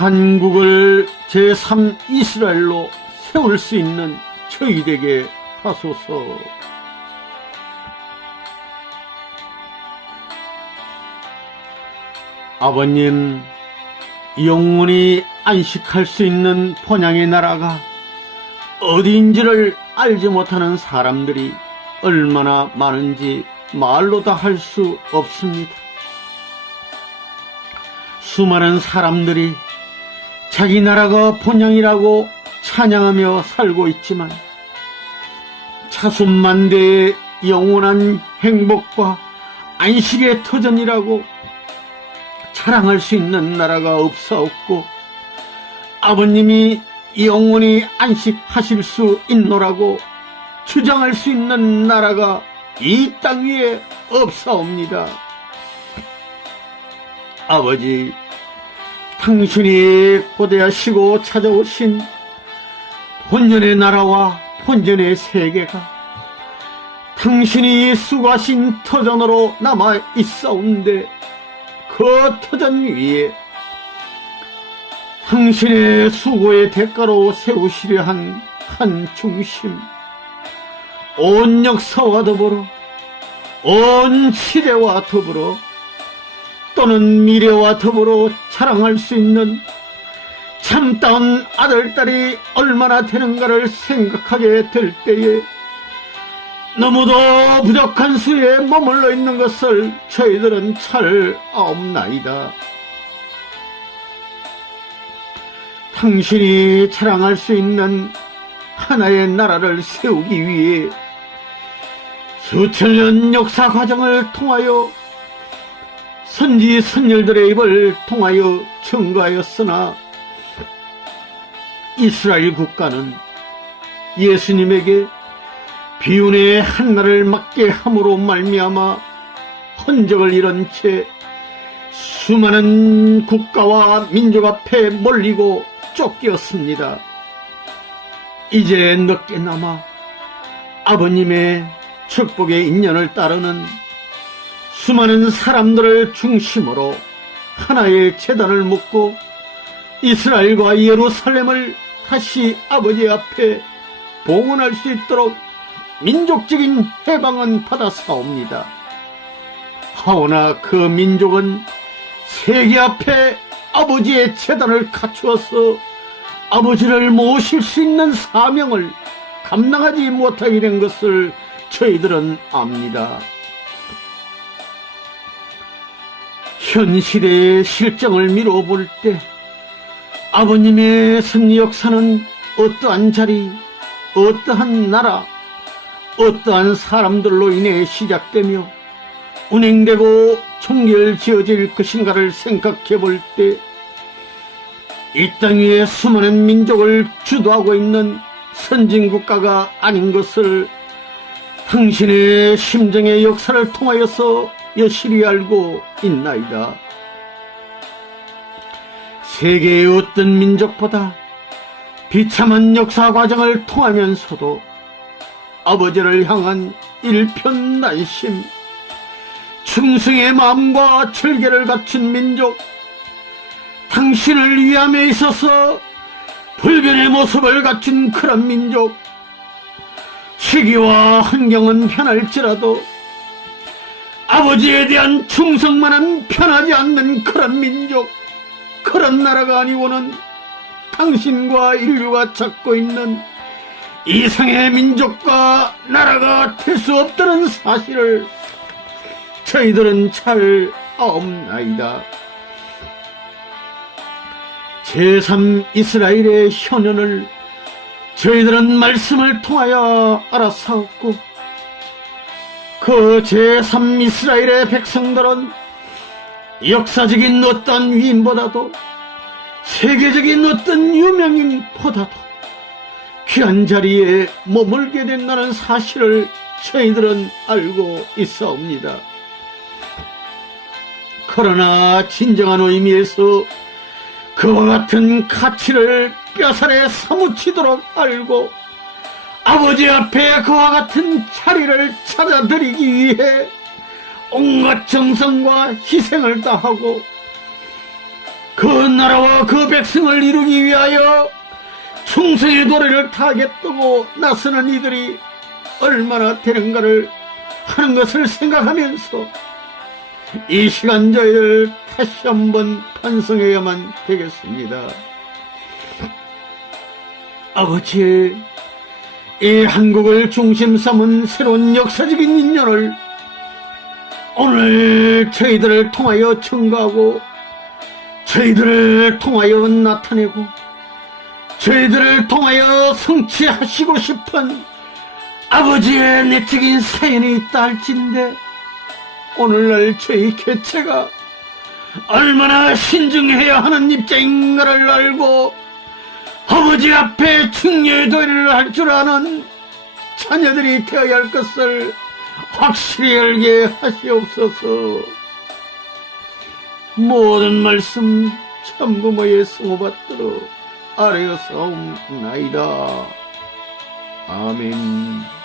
한국을 제3 이스라엘로 세울 수 있는 저희에게 하소서. 아버님, 영원히 안식할 수 있는 본향의 나라가 어디인지를 알지 못하는 사람들이 얼마나 많은지 말로 다 할 수 없습니다. 수많은 사람들이 자기 나라가 본향이라고 찬양하며 살고 있지만 차순만대의 영원한 행복과 안식의 터전이라고 자랑할 수 있는 나라가 없사없고 아버님이 영원히 안식하실 수 있노라고 주장할 수 있는 나라가 이 땅 위에 없사옵니다. 아버지, 당신이 고대하시고 찾아오신 본전의 나라와 본전의 세계가 당신이 수고하신 터전으로 남아 있사온데 그 터전 위에 당신의 수고의 대가로 세우시려 한 한 중심, 온 역사와 더불어, 온 시대와 더불어, 또는 미래와 더불어 자랑할 수 있는 참다운 아들딸이 얼마나 되는가를 생각하게 될 때에 너무도 부족한 수에 머물러 있는 것을 저희들은 잘 아옵나이다. 당신이 자랑할 수 있는 하나의 나라를 세우기 위해 수천 년 역사 과정을 통하여 선지 선열들의 입을 통하여 증거하였으나 이스라엘 국가는 예수님에게 비운의 한날을 맞게 함으로 말미암아 흔적을 잃은 채 수많은 국가와 민족 앞에 몰리고 쫓겼습니다. 이제 늦게나마 아버님의 축복의 인연을 따르는 수많은 사람들을 중심으로 하나의 재단을 묶고 이스라엘과 예루살렘을 다시 아버지 앞에 봉헌할 수 있도록 민족적인 해방은 받아사옵니다. 하오나 그 민족은 세계 앞에 아버지의 재단을 갖추어서 아버지를 모실 수 있는 사명을 감당하지 못하게 된 것을 저희들은 압니다. 현 시대의 실정을 미뤄볼 때 아버님의 승리 역사는 어떠한 자리, 어떠한 나라, 어떠한 사람들로 인해 시작되며 운행되고 총결 지어질 것인가를 생각해 볼 때 이 땅 위에 수많은 민족을 주도하고 있는 선진국가가 아닌 것을 당신의 심정의 역사를 통하여서 여실히 알고 있나이다. 세계의 어떤 민족보다 비참한 역사 과정을 통하면서도 아버지를 향한 일편단심, 충성의 마음과 절개를 갖춘 민족, 당신을 위함에 있어서 불변의 모습을 갖춘 그런 민족, 시기와 환경은 변할지라도 아버지에 대한 충성만은 변하지 않는 그런 민족, 그런 나라가 아니고는 당신과 인류가 찾고 있는 이상의 민족과 나라가 될 수 없다는 사실을 저희들은 잘 아옵나이다. 제3 이스라엘의 현현을 저희들은 말씀을 통하여 알아사옵고 그 제3 이스라엘의 백성들은 역사적인 어떤 위인보다도 세계적인 어떤 유명인보다도 귀한 자리에 머물게 된다는 사실을 저희들은 알고 있사옵니다. 그러나 진정한 의미에서 그와 같은 가치를 뼈살에 사무치도록 알고 아버지 앞에 그와 같은 자리를 찾아드리기 위해 온갖 정성과 희생을 다하고 그 나라와 그 백성을 이루기 위하여 충성의 도래를 타겠다고 나서는 이들이 얼마나 되는가를 하는 것을 생각하면서 이 시간 저희를 다시 한번 반성해야만 되겠습니다. 아버지, 이 한국을 중심 삼은 새로운 역사적인 인연을 오늘 저희들을 통하여 증거하고 저희들을 통하여 나타내고 저희들을 통하여 성취하시고 싶은 아버지의 내적인 사연이 있다 할진데 오늘날 저희 개체가 얼마나 신중해야 하는 입장인가를 알고 아버지 앞에 충녀의 도리를 할 줄 아는 자녀들이 되어야 할 것을 확실히 알게 하시옵소서. 모든 말씀 참고모에 성호받도록 아뢰어사옵나이다. 아멘.